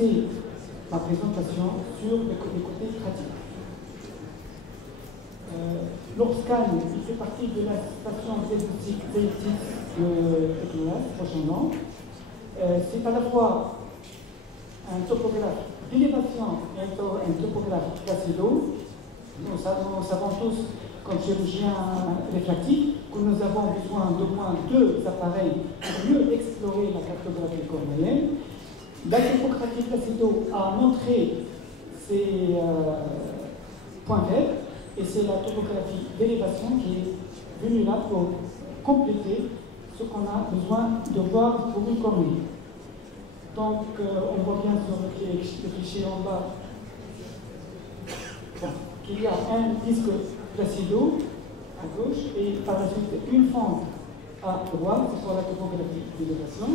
axer ma présentation sur les côtés pratiques. L'Orscan, il fait partie de la station diagnostique de Pékin, prochainement. C'est à la fois un topographe d'élévation et un topographe placido. Nous savons tous, comme chirurgien réfractif, que nous avons besoin d'au moins 2 appareils pour mieux explorer la cartographie cornéenne. La topographie placido a montré ses points faibles, et c'est la topographie d'élévation qui est venue là pour compléter ce qu'on a besoin de voir pour une cornée. Donc, on voit bien sur le cliché en bas qu'il y a un disque placido à gauche et par la suite une fente à droite, c'est pour la topographie d'élévation.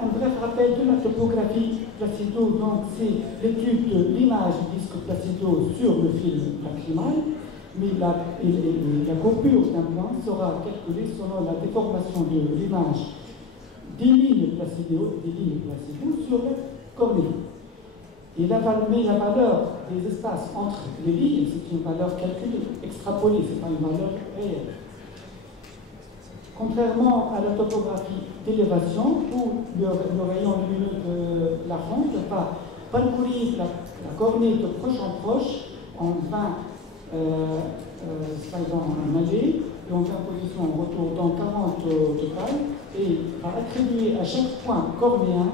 Un bref rappel de la topographie placido, donc c'est l'étude de l'image du disque placido sur le film lacrymal, mais la courbure d'un point sera calculée selon la déformation de l'image des lignes placido sur le cornée. Et la valeur des espaces entre les lignes, c'est une valeur calculée, extrapolée, ce n'est pas une valeur réelle. Contrairement à la topographie d'élévation, où le rayon lumineux de la fente va parcourir la cornée de proche en proche en 20 en allée et en 20 positions en retour, dans 40 au total, et va attribuer à chaque point cornéen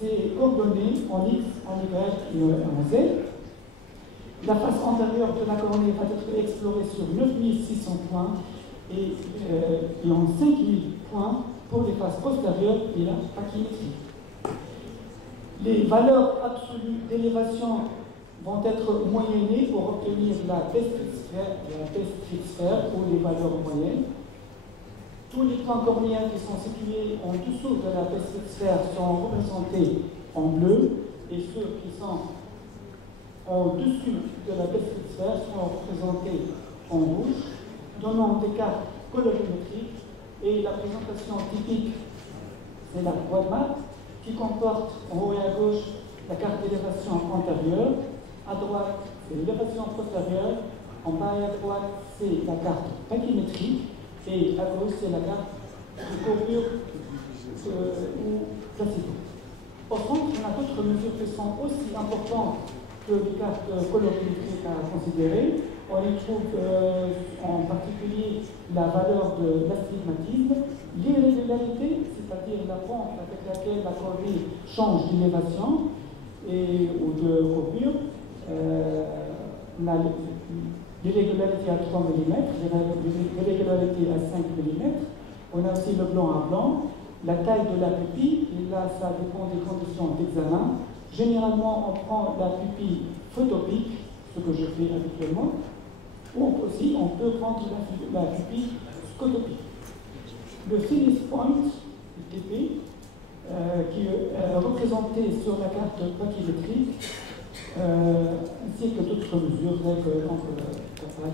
ses coordonnées en X, en Y et en Z. La face antérieure de la cornée va être explorée sur 9600 points et en 5000 points pour les faces postérieures et la pachymétrie. Les valeurs absolues d'élévation vont être moyennées pour obtenir la pestisphère ou les valeurs moyennes. Tous les points cornéens qui sont situés en dessous de la pestisphère sont représentés en bleu et ceux qui sont en dessus de la pestisphère sont représentés en rouge, donnant des cartes colorimétriques. Et la présentation typique, c'est la boîte mat qui comporte en haut et à gauche la carte d'élévation antérieure, à droite c'est l'élévation postérieure, en bas et à droite c'est la carte pachymétrique et à gauche c'est la carte de courbure ou placido. Au centre, on a d'autres mesures qui sont aussi importantes que les cartes colorimétriques à considérer. On y trouve en particulier la valeur de l'astigmatisme, l'irrégularité, c'est-à-dire la pente avec laquelle la cornée change d'élévation ou de courbure, l'irrégularité à 3 mm, l'irrégularité à 5 mm. On a aussi le blanc à blanc, la taille de la pupille, et là ça dépend des conditions d'examen. Généralement, on prend la pupille photopique, ce que je fais habituellement, ou aussi on peut prendre la pupille scotopique. Le Phillips Point, le TP, qui est représenté sur la carte pachymétrique, ainsi que d'autres mesures, etc.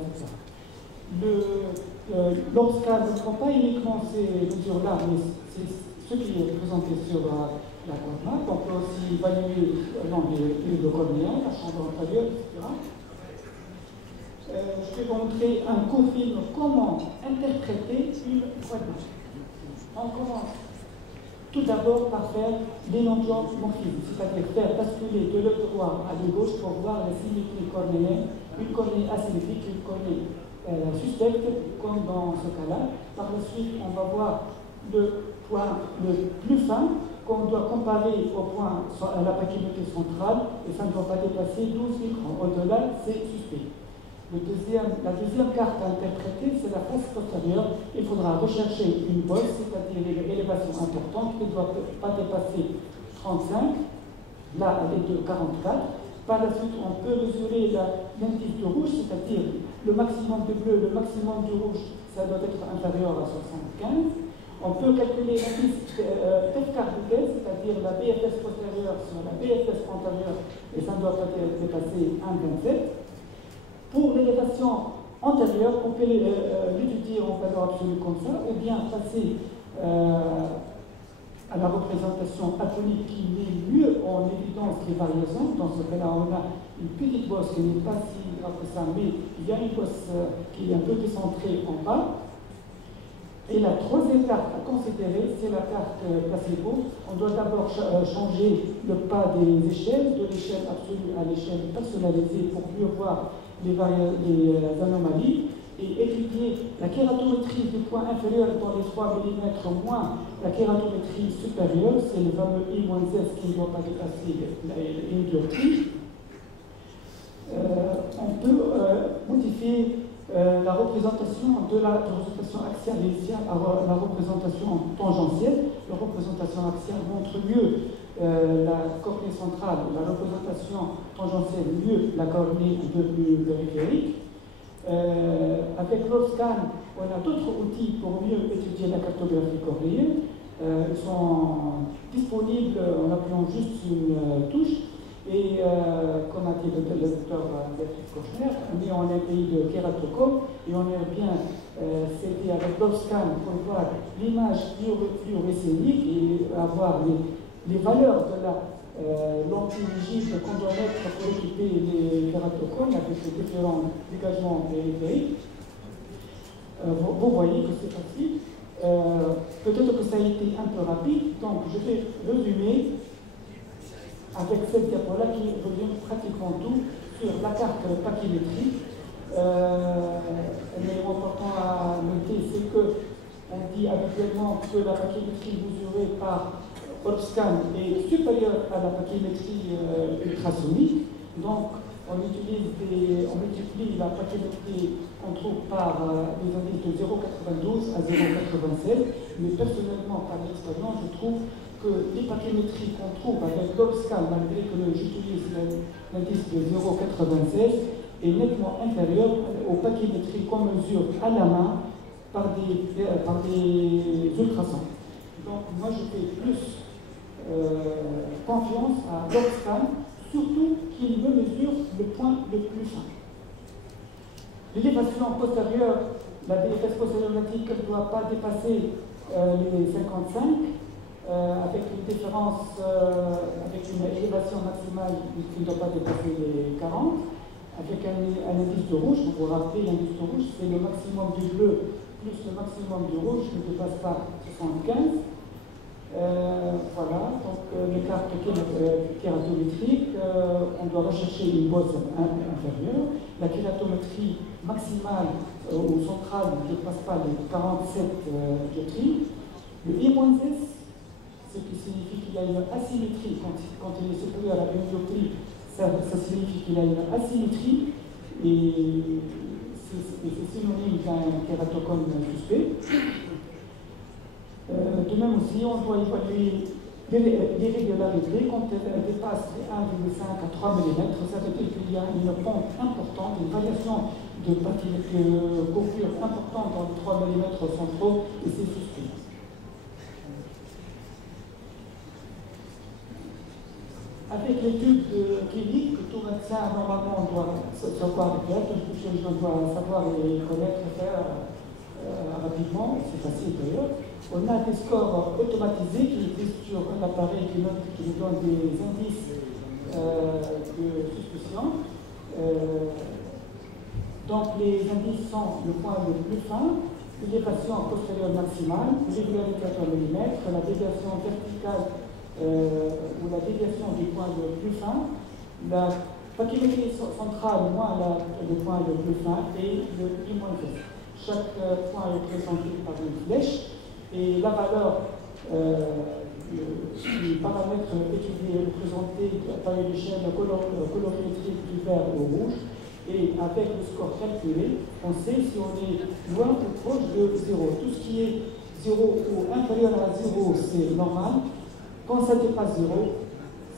L'Orscan ne prend pas uniquement ces mesures-là, mais c'est ce qui est présenté sur la boîte map. On peut aussi évaluer l'angle de cornéen, la chambre inférieure, etc. Je vais vous montrer un court film comment interpréter une boîte map. On commence tout d'abord par faire l'énantiomorphisme, c'est-à-dire faire basculer de l'œil droit à l'œil gauche pour voir la symétrie cornéenne, une cornée asymétrique, une cornée suspecte, comme dans ce cas-là. Par la suite, on va voir le point le plus fin qu'on doit comparer au point à la pachymétrie centrale, et ça ne doit pas dépasser 12 microns. Au-delà, c'est suspect. La deuxième carte à interpréter, c'est la face postérieure. Il faudra rechercher une bosse, c'est-à-dire une élévation importante qui ne doit pas dépasser 35. Là, elle est de 44. Par la suite, on peut mesurer l'indice de rouge, c'est-à-dire le maximum de bleu, le maximum de rouge, ça doit être inférieur à 75. On peut calculer l'indice F-carbonèse, c'est-à-dire la BFS postérieure sur la BFS antérieure, et ça ne doit pas dépasser 1,27. Pour l'élévation antérieure, on peut l'étudier en valeur absolue comme ça, ou bien passer à à la représentation atomique qui met mieux en évidence les variations. Dans ce cas-là, on a une petite bosse qui n'est pas si grave que ça, mais il y a une bosse qui est un peu décentrée en bas. Et la troisième carte à considérer, c'est la carte placebo. On doit d'abord changer le pas des échelles, de l'échelle absolue à l'échelle personnalisée pour mieux voir les anomalies et étudier la kératométrie du point inférieur dans les 3 mm moins la kératométrie supérieure, c'est le fameux I-S qui ne doit pas dépasser une dioptrie. On peut modifier la représentation de la représentation axiale initiale à la représentation tangentielle. La représentation axiale montre mieux la cornée centrale, la représentation tangentielle mieux la cornée un peu plus périphérique. Avec l'OFSCAN, on a d'autres outils pour mieux étudier la cartographie cornéenne. Ils sont disponibles en appuyant juste une touche. Et comme a dit le docteur Béatrice Kochner, on est en un pays de kératocone et on aimerait bien s'aider avec l'OFSCAN pour voir l'image fluorescénique et avoir les valeurs de la l'anti-rigide qu'on doit mettre pour équiper les kératocones avec les différents dégagements périphériques. Vous voyez que c'est facile. Peut-être que ça a été un peu rapide, donc je vais résumer avec cette diapo-là qui revient pratiquement tout sur la carte pachymétrique. Mais important à noter, c'est qu'on dit habituellement que la pachymétrie mesurée par OFSCAN est supérieure à la pachymétrie ultrasonique. Donc, on multiplie la pachymétrie qu'on trouve par des indices de 0,92 à 0,96. Mais personnellement, par l'expérience, je trouve que les pachymétries qu'on trouve avec l'OFSCAN, malgré que j'utilise l'indice de 0,96, est nettement inférieur aux pachymétries qu'on mesure à la main par des ultrasons. Donc, moi, je fais plus confiance à l'OFSCAN, surtout qu'il me mesure le point le plus fin. L'élévation postérieure, la DFS postérieure natique ne doit pas dépasser les 55, avec une différence, avec une élévation maximale qui ne doit pas dépasser les 40, avec un indice de rouge. Vous vous rappelez, l'indice de rouge, c'est le maximum du bleu plus le maximum du rouge qui ne dépasse pas 75. Voilà, donc les cartes kératométriques, on doit rechercher une bosse inférieure. La kératométrie maximale ou centrale ne dépasse pas les 47 dioptries. Le I-S, ce qui signifie qu'il y a une asymétrie. Quand il est supérieur à une dioptrie, ça signifie qu'il y a une asymétrie et c'est synonyme d'un kératocone suspect. De même aussi, on doit évaluer l'irrégularité quand elle dépasse les 1,5 à 3 mm. Ça veut dire qu'il y a une pente importante, une variation de courbure importante dans les 3 mm centraux et c'est suspect. Avec l'étude clinique, tout médecin, normalement, on doit savoir faire, tout chirurgien doit savoir et connaître et faire rapidement, c'est facile d'ailleurs. On a des scores automatisés qui existent sur un appareil qui nous donne des indices de suspicion. Donc les indices sont le point le plus fin, l'élévation postérieure maximale, régularité à 3 mm, la déviation verticale ou la déviation du point le plus fin, la pachymétrie centrale moins le point le plus fin et le I-S. Chaque point est représenté par une flèche et la valeur du paramètre étudié est représenté par une échelle colorimétrique du vert au rouge et avec le score calculé, on sait si on est loin ou proche de 0. Tout ce qui est 0 ou inférieur à 0, c'est normal. Quand ça dépasse 0,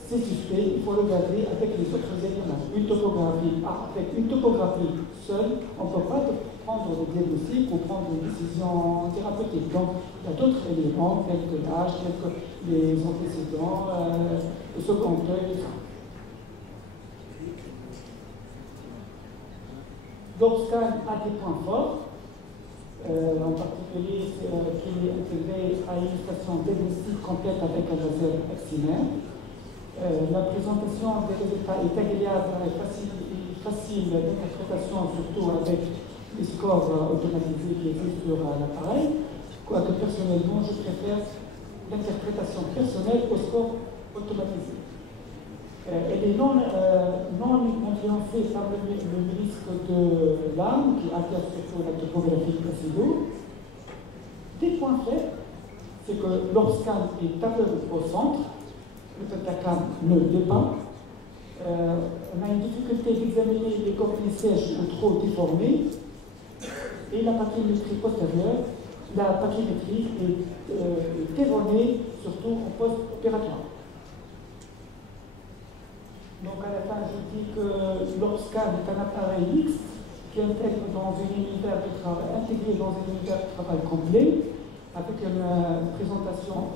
c'est suspect, il faut le regarder avec les autres éléments. Une topographie, avec une topographie seule, on ne peut pas prendre des diagnostics ou prendre des décisions thérapeutiques. Donc, il y a d'autres éléments, tels que l'âge, tels que les antécédents, le second œil, tout ça. L'OFSCAN a des points forts. en particulier qui est intégré à une station diagnostique complète avec un laser excimer. La présentation des résultats est agréable et facile d'interprétation, surtout avec les scores automatisés qui existent sur l'appareil. Quoique personnellement, je préfère l'interprétation personnelle au score automatisé. Elle est non influencée par le risque de l'âme qui altère surtout la topographie précédente. Des points faibles, c'est que l'ORSCAN est aveugle au centre, le pentacam ne l'est pas. On a une difficulté d'examiner les coquilles sèches ou trop déformées, et la pachymétrie postérieure, la pachymétrie est erronée, surtout en post-opératoire. Donc à la fin, je dis que l'ORSCAN est un appareil mixte qui intègre dans un univers de travail, intégré dans un univers de travail complet, avec une présentation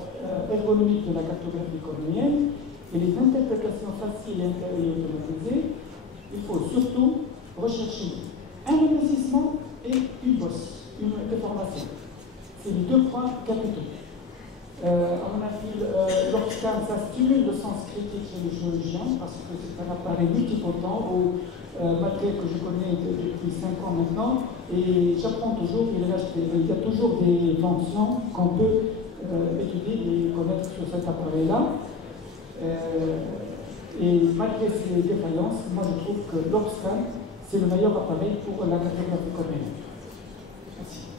ergonomique de la cartographie cornéenne et les interprétations faciles et automatisées. Il faut surtout rechercher un investissement et une bosse, une déformation. C'est les deux points capitaux. À mon avis, l'ORSCAN, ça stimule le sens critique chez les chirurgiens parce que c'est un appareil multipotent où, malgré que je connais depuis 5 ans maintenant, et j'apprends toujours, il y a toujours des fonctions qu'on peut étudier et connaître sur cet appareil-là. Et malgré ces défaillances, moi je trouve que l'ORSCAN, c'est le meilleur appareil pour la cartographie cornéenne. Merci.